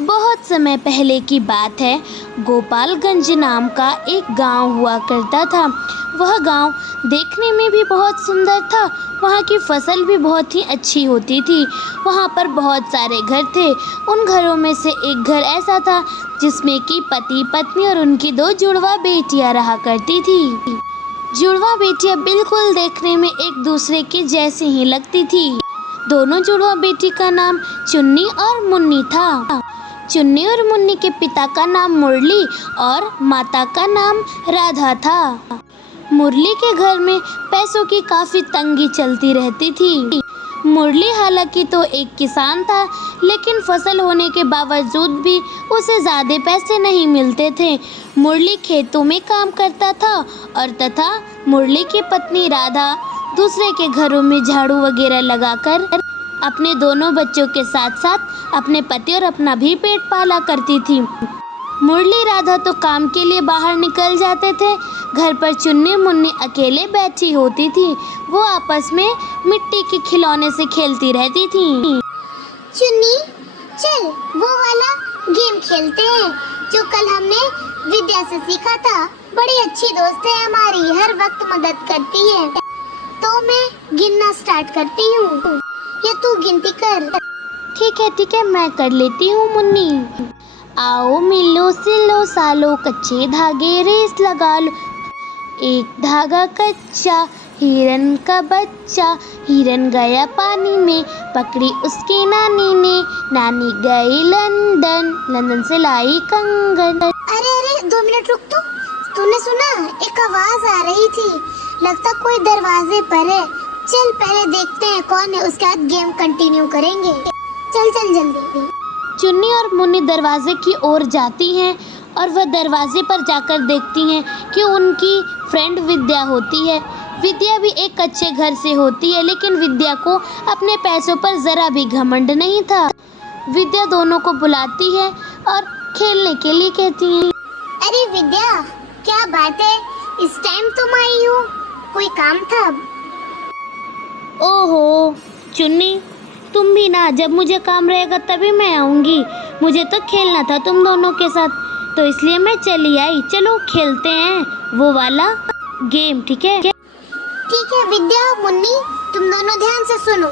बहुत समय पहले की बात है। गोपालगंज नाम का एक गांव हुआ करता था। वह गांव देखने में भी बहुत सुंदर था। वहाँ की फसल भी बहुत ही अच्छी होती थी। वहाँ पर बहुत सारे घर थे। उन घरों में से एक घर ऐसा था जिसमें कि पति पत्नी और उनकी दो जुड़वा बेटियां रहा करती थी। जुड़वा बेटियां बिल्कुल देखने में एक दूसरे के जैसे ही लगती थी। दोनों जुड़वा बेटी का नाम चुन्नी और मुन्नी था। चुन्नी और मुन्नी के पिता का नाम मुरली और माता का नाम राधा था। मुरली के घर में पैसों की काफी तंगी चलती रहती थी। मुरली हालांकि तो एक किसान था, लेकिन फसल होने के बावजूद भी उसे ज्यादा पैसे नहीं मिलते थे। मुरली खेतों में काम करता था और तथा मुरली की पत्नी राधा दूसरे के घरों में झाड़ू वगैरह लगाकर अपने दोनों बच्चों के साथ साथ अपने पति और अपना भी पेट पाला करती थी। मुरली राधा तो काम के लिए बाहर निकल जाते थे। घर पर चुन्नी मुन्नी अकेले बैठी होती थी। वो आपस में मिट्टी के खिलौने से खेलती रहती थी। चुन्नी, चल वो वाला गेम खेलते हैं जो कल हमने विद्या से सीखा था। बड़ी अच्छी दोस्त है हमारी, हर वक्त मदद करती है। तो मैं गिनना स्टार्ट करती हूँ या तू गिनती कर। ठीक है, मैं कर लेती हूँ मुन्नी। आओ मिलो सिलो सालो, कच्चे धागे रेस लगा लो। एक धागा कच्चा, हिरन का बच्चा। हिरन गया पानी में, पकड़ी उसकी नानी ने। नानी गई लंदन, लंदन से लाई कंगन। अरे 2 मिनट रुक। तूने सुना? एक आवाज आ रही थी, लगता कोई दरवाजे पर है। चल पहले देखते हैं कौन है, उसके बाद गेम कंटिन्यू करेंगे। चल जल्दी। चुन्नी और मुन्नी दरवाजे की ओर जाती हैं और वह दरवाजे पर जाकर देखती हैं कि उनकी फ्रेंड विद्या होती है। विद्या भी एक अच्छे घर से होती है, लेकिन विद्या को अपने पैसों पर जरा भी घमंड नहीं था। विद्या दोनों को बुलाती है और खेलने के लिए कहती है। अरे विद्या, क्या बात है, इस टाइम तुम आई हो? कोई काम था? ओहो चुन्नी, तुम भी ना, जब मुझे काम रहेगा तभी मैं आऊँगी। मुझे तो खेलना था तुम दोनों के साथ, तो इसलिए मैं चली आई। चलो खेलते हैं वो वाला गेम, ठीक है? ठीक है विद्या, मुन्नी, तुम दोनों ध्यान से सुनो।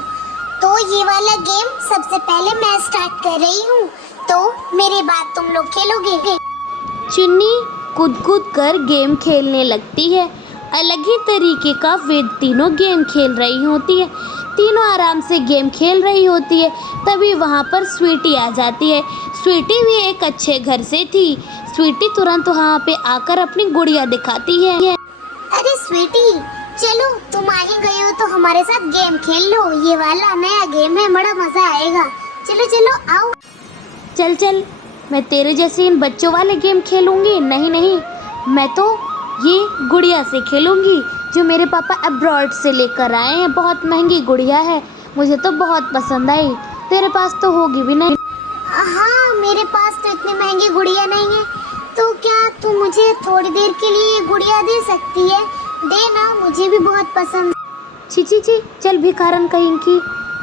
तो ये वाला गेम सबसे पहले मैं स्टार्ट कर रही हूँ, तो मेरे बाद तुम लोग खेलोगे। चुन्नी कूद कर गेम खेलने लगती है। अलग ही तरीके का वे तीनों गेम खेल रही होती है। तीनों आराम से गेम खेल रही होती है। तभी वहाँ पर स्वीटी आ जाती है। स्वीटी भी एक अच्छे घर से थी। स्वीटी तुरंत वहाँ पे आकर अपनी गुड़िया दिखाती है। अरे स्वीटी, चलो तुम आ ही गए हो तो हमारे साथ गेम खेल लो। ये वाला नया गेम है, बड़ा मजा आएगा। चलो आओ। चल, मैं तेरे जैसे इन बच्चों वाले गेम खेलूंगी नहीं, मैं तो ये गुड़िया से खेलूंगी जो मेरे पापा अब्रॉड से लेकर आए हैं। बहुत महंगी गुड़िया है, मुझे तो बहुत पसंद आई। तेरे पास तो होगी भी नहीं। हाँ, मेरे पास तो इतनी महंगी गुड़िया नहीं है। तो क्या तू मुझे थोड़ी देर के लिए ये गुड़िया दे सकती है? देना, मुझे भी बहुत पसंद। छी, चल भिखारन कहीं की,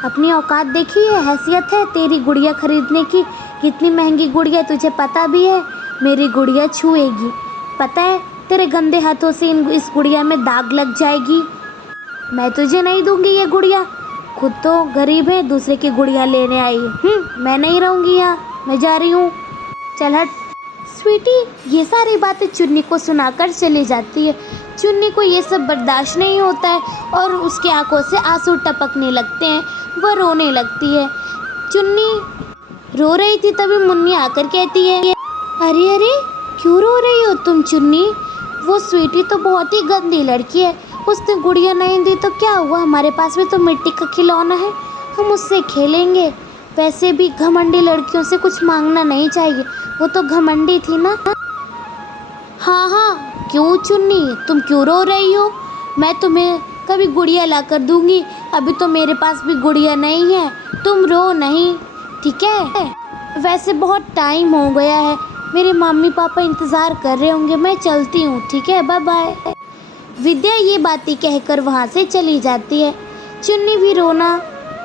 अपनी औकात देखी है, हैसियत है तेरी गुड़िया खरीदने की। कितनी महंगी गुड़िया, तुझे पता भी है मेरी गुड़िया छुएगी। पता है तेरे गंदे हाथों से इस गुड़िया में दाग लग जाएगी। मैं तुझे नहीं दूंगी ये गुड़िया। खुद तो गरीब है, दूसरे की गुड़िया लेने आई है। मैं नहीं रहूँगी यहाँ, मैं जा रही हूँ। चल हट। स्वीटी ये सारी बातें चुन्नी को सुनाकर चली जाती है। चुन्नी को ये सब बर्दाश्त नहीं होता है और उसकी आंखों से आंसू टपकने लगते हैं। वह रोने लगती है। चुन्नी रो रही थी, तभी मुन्नी आकर कहती है, अरे क्यों रो रही हो तुम चुन्नी? वो स्वीटी तो बहुत ही गंदी लड़की है। उसने गुड़िया नहीं दी तो क्या हुआ, हमारे पास भी तो मिट्टी का खिलौना है, हम उससे खेलेंगे। वैसे भी घमंडी लड़कियों से कुछ मांगना नहीं चाहिए, वो तो घमंडी थी ना। हाँ, क्यों चुन्नी, तुम क्यों रो रही हो? मैं तुम्हें कभी गुड़िया ला कर दूंगी। अभी तो मेरे पास भी गुड़िया नहीं है। तुम रो नहीं, ठीक है? वैसे बहुत टाइम हो गया है, मेरे मम्मी पापा इंतज़ार कर रहे होंगे। मैं चलती हूँ, ठीक है? Bye bye. विद्या ये बातें कहकर वहाँ से चली जाती है। चुन्नी भी रोना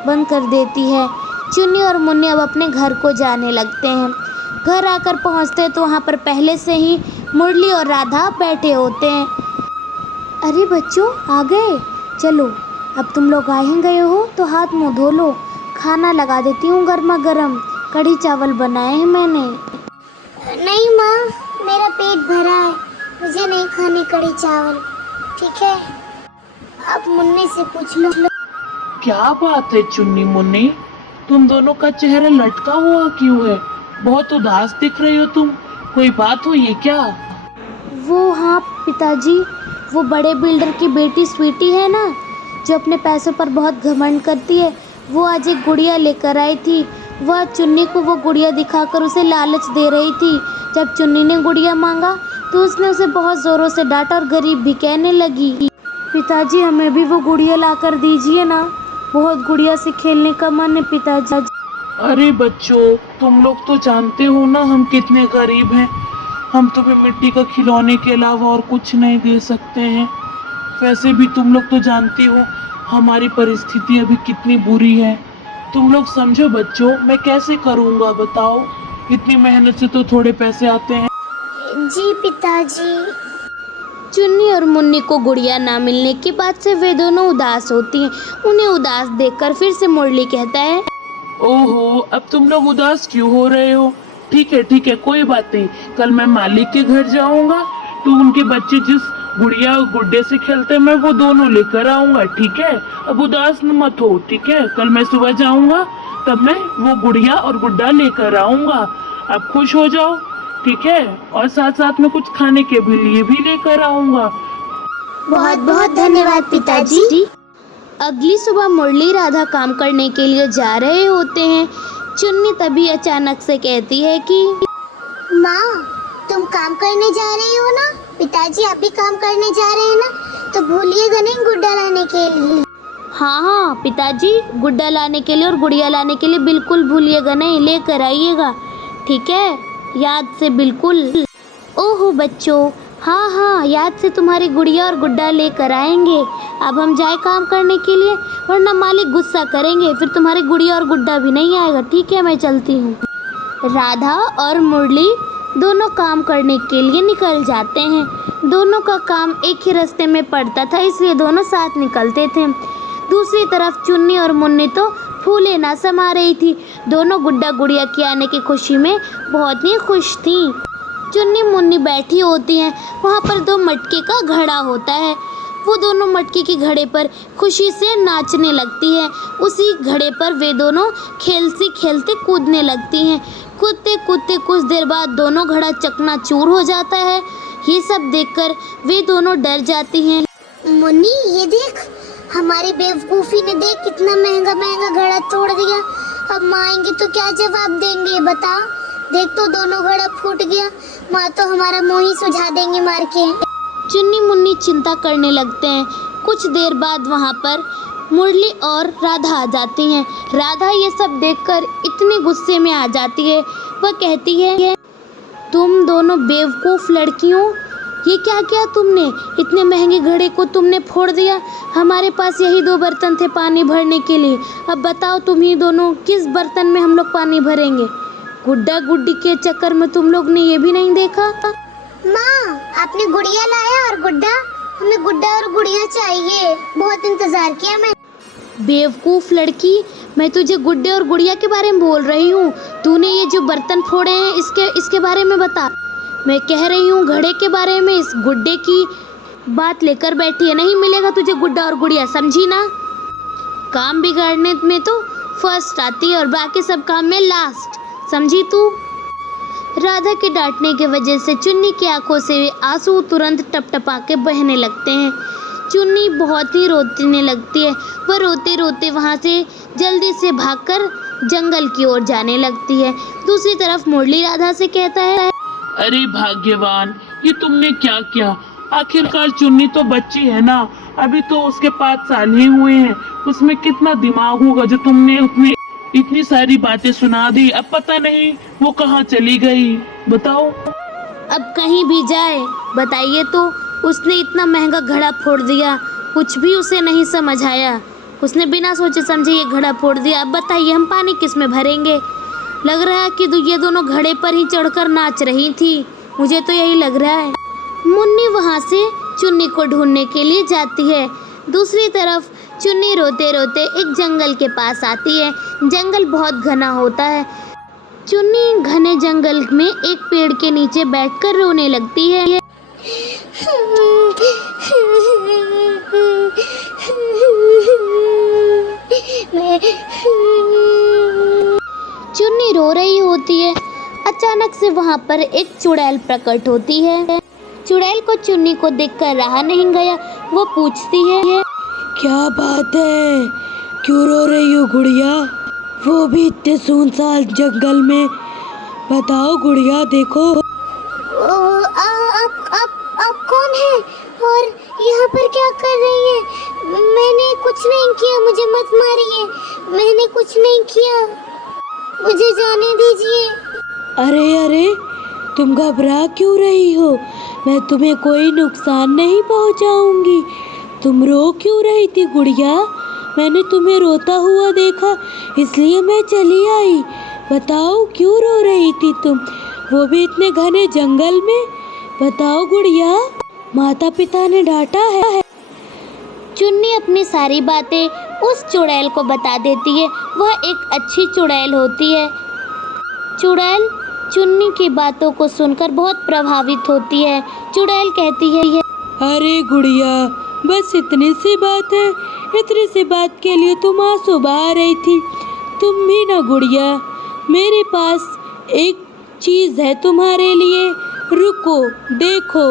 बंद कर देती है। चुन्नी और मुन्नी अब अपने घर को जाने लगते हैं। घर आकर पहुंचते हैं तो वहाँ पर पहले से ही मुरली और राधा बैठे होते हैं। अरे बच्चों, आ गए? चलो, अब तुम लोग आ ही गए हो तो हाथ मुंह धो लो। खाना लगा देती हूँ गर्मा गर्म, कढ़ी चावल बनाए हैं मैंने। नहीं माँ, मेरा पेट भरा है, मुझे नहीं खाने कढ़ी चावल। ठीक है, आप मुन्नी से पूछ लो। क्या बात है चुन्नी मुन्नी, तुम दोनों का चेहरा लटका हुआ क्यों है? बहुत उदास दिख रही हो तुम, कोई बात हुई है क्या? वो हाँ पिताजी, वो बड़े बिल्डर की बेटी स्वीटी है ना, जो अपने पैसों पर बहुत घमंड करती है, वो आज एक गुड़िया लेकर आई थी। वह चुन्नी को वो गुड़िया दिखाकर उसे लालच दे रही थी। जब चुन्नी ने गुड़िया मांगा तो उसने उसे बहुत ज़ोरों से डांटा और गरीब भी कहने लगी। पिताजी, हमें भी वो गुड़िया लाकर दीजिए ना, बहुत गुड़िया से खेलने का मन है पिताजी। अरे बच्चों, तुम लोग तो जानते हो ना हम कितने गरीब हैं। हम तुम्हें मिट्टी का खिलौने के अलावा और कुछ नहीं दे सकते हैं। वैसे भी तुम लोग तो जानती हो हमारी परिस्थिति अभी कितनी बुरी है। तुम लोग समझो बच्चों, मैं कैसे करूँगा बताओ? इतनी मेहनत से तो थोड़े पैसे आते हैं। जी पिताजी। चुन्नी और मुन्नी को गुड़िया ना मिलने की बात से वे दोनों उदास होती हैं। उन्हें उदास देखकर फिर से मुरली कहता है, ओहो, अब तुम लोग उदास क्यों हो रहे हो? ठीक है, कोई बात नहीं। कल मैं मालिक के घर जाऊंगा तो उनके बच्चे जिस गुड़िया और गुड्डे से खेलते हैं मैं वो दोनों लेकर आऊंगा। ठीक है, अब उदास मत हो। ठीक है, कल मैं सुबह जाऊंगा तब मैं वो गुड़िया और गुड्डा लेकर आऊंगा। आप खुश हो जाओ। ठीक है, और साथ साथ में कुछ खाने के भी लिए भी लेकर आऊंगा। बहुत बहुत धन्यवाद पिताजी। अगली सुबह मुरली राधा काम करने के लिए जा रहे होते हैं। चुन्नी तभी अचानक से कहती है कि माँ, तुम काम करने जा रही हो ना? पिताजी आप भी काम करने जा रहे हैं ना? तो भूलिएगा नहीं गुड्डा लाने के लिए। हाँ पिताजी, गुड्डा लाने के लिए और गुड़िया लाने के लिए बिल्कुल भूलिएगा नहीं, लेकर आइएगा। ठीक है, याद से बिल्कुल। ओहो बच्चों, हाँ, याद से तुम्हारी गुड़िया और गुड्डा लेकर आएंगे। अब हम जाए काम करने के लिए, वरना मालिक गुस्सा करेंगे, फिर तुम्हारी गुड़िया और गुड्डा भी नहीं आएगा। ठीक है, मैं चलती हूँ। राधा और मुरली दोनों काम करने के लिए निकल जाते हैं। दोनों का काम एक ही रास्ते में पड़ता था, इसलिए दोनों साथ निकलते थे। दूसरी तरफ चुन्नी और मुन्नी तो फूले ना समा रही थी। दोनों गुड्डा गुड़िया के आने की खुशी में बहुत ही खुश थीं। चुन्नी मुन्नी बैठी होती हैं। वहाँ पर 2 मटके का घड़ा होता है। वो दोनों मटके के घड़े पर खुशी से नाचने लगती है। उसी घड़े पर वे दोनों खेलते खेलते कूदने लगती हैं। कूदते कूदते कुछ देर बाद दोनों घड़ा चकनाचूर हो जाता है। ये सब देखकर वे दोनों डर जाती हैं। मुन्नी, ये देख, हमारी बेवकूफ़ी ने देख कितना महंगा महंगा घड़ा तोड़ दिया। अब माँ आएंगे तो क्या जवाब देंगे बता? देख तो दोनों घड़ा फूट गया। माँ तो हमारा मुँह ही सुझा देंगे मार के। चुन्नी मुन्नी चिंता करने लगते हैं। कुछ देर बाद वहाँ पर मुरली और राधा आ जाती हैं। राधा ये सब देखकर इतनी गुस्से में आ जाती है। वह कहती है, तुम दोनों बेवकूफ़ लड़कियों, ये क्या किया तुमने? इतने महंगे घड़े को तुमने फोड़ दिया। हमारे पास यही 2 बर्तन थे पानी भरने के लिए। अब बताओ तुम ही दोनों किस बर्तन में हम लोग पानी भरेंगे? गुड्डा गुड्डी के चक्कर में तुम लोग ने ये भी नहीं देखा। माँ, आपने गुड़िया लाया और गुड्डा? हमें गुड्डा और गुड़िया चाहिए, बहुत इंतजार किया मैं। बेवकूफ़ लड़की, मैं तुझे गुड्डे और गुड़िया के बारे में बोल रही हूँ। तूने ये जो बर्तन फोड़े हैं इसके बारे में बता। मैं कह रही हूँ घड़े के बारे में। इस गुड्डे की बात लेकर बैठी है। नहीं मिलेगा तुझे गुड्डा और गुड़िया, समझी ना? काम बिगाड़ने में तो फर्स्ट आती है और बाकी सब काम में लास्ट, समझी तू? राधा के डांटने की वजह से चुन्नी की आंखों से आंसू तुरंत टपटपा के बहने लगते हैं। चुन्नी बहुत ही रोने लगती है। वह रोते रोते वहाँ से जल्दी से भागकर जंगल की ओर जाने लगती है। दूसरी तरफ मुरली राधा से कहता है, अरे भाग्यवान, ये तुमने क्या किया? आखिरकार चुन्नी तो बच्ची है ना, अभी तो उसके 5 साल ही हुए हैं। उसमें कितना दिमाग होगा जो तुमने उसमें इतनी सारी बातें सुना दी। अब पता नहीं वो कहाँ चली गई, बताओ। अब कहीं भी जाए बताइए तो, उसने इतना महंगा घड़ा फोड़ दिया, कुछ भी उसे नहीं समझ आया। उसने बिना सोचे समझे ये घड़ा फोड़ दिया। अब बताइए हम पानी किस में भरेंगे। लग रहा है कि ये दोनों घड़े पर ही चढ़कर नाच रही थी, मुझे तो यही लग रहा है। मुन्नी वहाँ से चुन्नी को ढूंढने के लिए जाती है। दूसरी तरफ चुन्नी रोते रोते एक जंगल के पास आती है। जंगल बहुत घना होता है। चुन्नी घने जंगल में एक पेड़ के नीचे बैठकर रोने लगती है। चुन्नी रो रही होती है। अचानक से वहाँ पर एक चुड़ैल प्रकट होती है। चुड़ैल को चुन्नी को देखकर रहा नहीं गया। वो पूछती है, क्या बात है, क्यों रो रही हो गुड़िया? वो भी इतने सुनसान जंगल में। बताओ गुड़िया, देखो। आप कौन है और यहाँ पर क्या कर रही है? मैंने कुछ नहीं किया, मुझे मत मारिए। मैंने कुछ नहीं किया, मुझे जाने दीजिए। अरे अरे, तुम घबरा क्यों रही हो? मैं तुम्हें कोई नुकसान नहीं पहुंचाऊंगी। तुम रो क्यों रही थी गुड़िया? मैंने तुम्हें रोता हुआ देखा, इसलिए मैं चली आई। बताओ क्यों रो रही थी तुम, वो भी इतने घने जंगल में? बताओ गुड़िया, माता पिता ने डांटा है। चुन्नी अपनी सारी बातें उस चुड़ैल को बता देती है। वह एक अच्छी चुड़ैल होती है। चुड़ैल चुन्नी की बातों को सुनकर बहुत प्रभावित होती है। चुड़ैल कहती है, अरे गुड़िया, बस इतनी सी बात है, इतनी सी बात के लिए तुम आंसू बहा रही थी। तुम भी ना गुड़िया, मेरे पास एक चीज है तुम्हारे लिए, रुको देखो।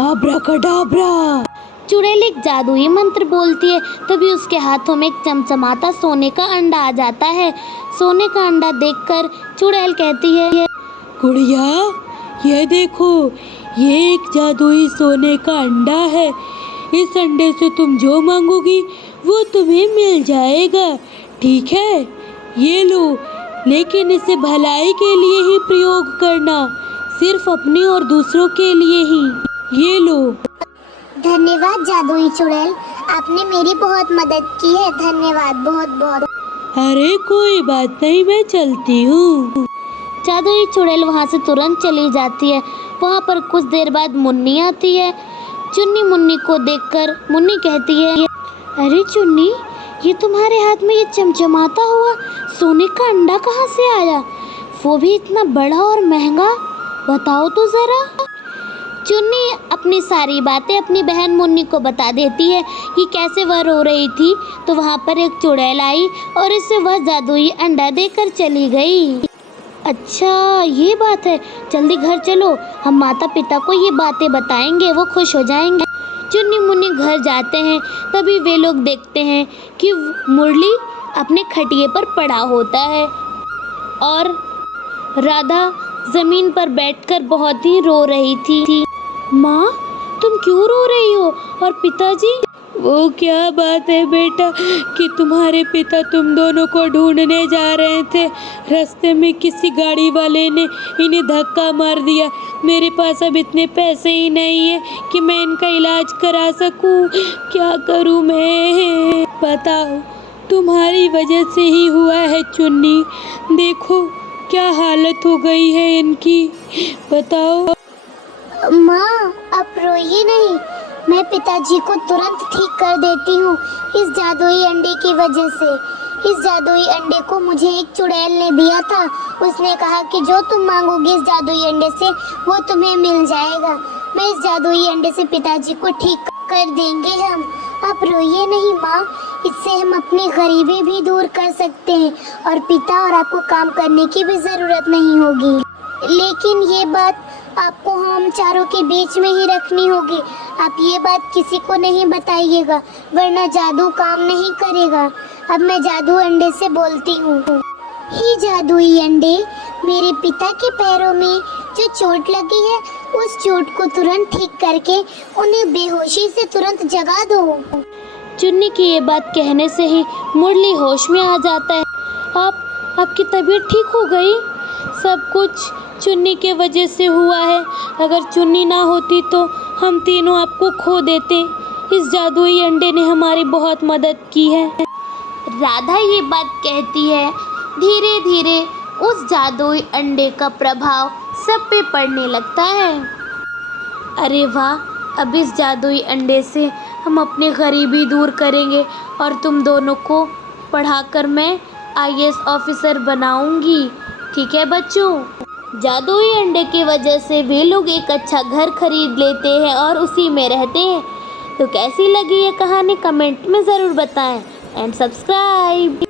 आब्राकडाब्रा। चुड़ैल एक जादुई मंत्र बोलती है। तभी उसके हाथों में एक चमचमाता सोने का अंडा आ जाता है। सोने का अंडा देखकर चुड़ैल कहती है, गुड़िया ये देखो, ये एक जादुई सोने का अंडा है। इस अंडे से तुम जो मांगोगी वो तुम्हें मिल जाएगा, ठीक है? ये लो, लेकिन इसे भलाई के लिए ही प्रयोग करना, सिर्फ अपनी और दूसरों के लिए ही। ये लो। धन्यवाद जादुई चुड़ैल, आपने मेरी बहुत मदद की है। धन्यवाद, बहुत बहुत। अरे कोई बात नहीं, मैं चलती हूँ। जादुई चुड़ैल वहाँ से तुरंत चली जाती है। वहाँ पर कुछ देर बाद मुन्नी आती है। चुन्नी मुन्नी को देखकर मुन्नी कहती है, अरे चुन्नी, ये तुम्हारे हाथ में ये चमचमाता हुआ सोने का अंडा कहाँ से आया? वो भी इतना बड़ा और महंगा, बताओ तो ज़रा। चुन्नी अपनी सारी बातें अपनी बहन मुन्नी को बता देती है कि कैसे वह रो रही थी, तो वहाँ पर एक चुड़ैल आई और इससे वह जादुई अंडा देकर चली गई। अच्छा ये बात है, जल्दी घर चलो, हम माता पिता को ये बातें बताएंगे, वो खुश हो जाएंगे। चुन्नी मुन्नी घर जाते हैं। तभी वे लोग देखते हैं कि मुरली अपने खटिए पर पड़ा होता है और राधा ज़मीन पर बैठकर बहुत ही रो रही थी। माँ, तुम क्यों रो रही हो? और पिताजी? वो क्या बात है बेटा कि तुम्हारे पिता तुम दोनों को ढूंढने जा रहे थे, रास्ते में किसी गाड़ी वाले ने इन्हें धक्का मार दिया। मेरे पास अब इतने पैसे ही नहीं है कि मैं इनका इलाज करा सकूं। क्या करूं मैं? बताओ, तुम्हारी वजह से ही हुआ है चुन्नी। देखो क्या हालत हो गई है इनकी, बताओ। माँ, आप रोइए नहीं, मैं पिताजी को तुरंत ठीक कर देती हूँ। इस जादुई अंडे की वजह से, इस जादुई अंडे को मुझे एक चुड़ैल ने दिया था। उसने कहा कि जो तुम मांगोगे इस जादुई अंडे से वो तुम्हें मिल जाएगा। मैं इस जादुई अंडे से पिताजी को ठीक कर देंगे हम। आप रोइए नहीं माँ, इससे हम अपनी गरीबी भी दूर कर सकते हैं और पिता और आपको काम करने की भी ज़रूरत नहीं होगी। लेकिन ये बात आपको हम चारों के बीच में ही रखनी होगी। आप ये बात किसी को नहीं बताइएगा, वरना जादू काम नहीं करेगा। अब मैं जादू अंडे से बोलती हूँ। ही जादुई अंडे, मेरे पिता के पैरों में जो चोट लगी है उस चोट को तुरंत ठीक करके उन्हें बेहोशी से तुरंत जगा दो। चुन्नी की ये बात कहने से ही मुरली होश में आ जाता है। आपकी तबीयत ठीक हो गई? सब कुछ चुन्नी के वजह से हुआ है। अगर चुन्नी ना होती तो हम तीनों आपको खो देते। इस जादुई अंडे ने हमारी बहुत मदद की है। राधा ये बात कहती है, धीरे धीरे उस जादुई अंडे का प्रभाव सब पे पड़ने लगता है। अरे वाह, अब इस जादुई अंडे से हम अपनी गरीबी दूर करेंगे और तुम दोनों को पढ़ाकर मैं IAS ऑफिसर बनाऊंगी। ठीक है बच्चों। जादुई अंडे की वजह से वे लोग एक अच्छा घर खरीद लेते हैं और उसी में रहते हैं। तो कैसी लगी ये कहानी कमेंट में ज़रूर बताएं एंड सब्सक्राइब।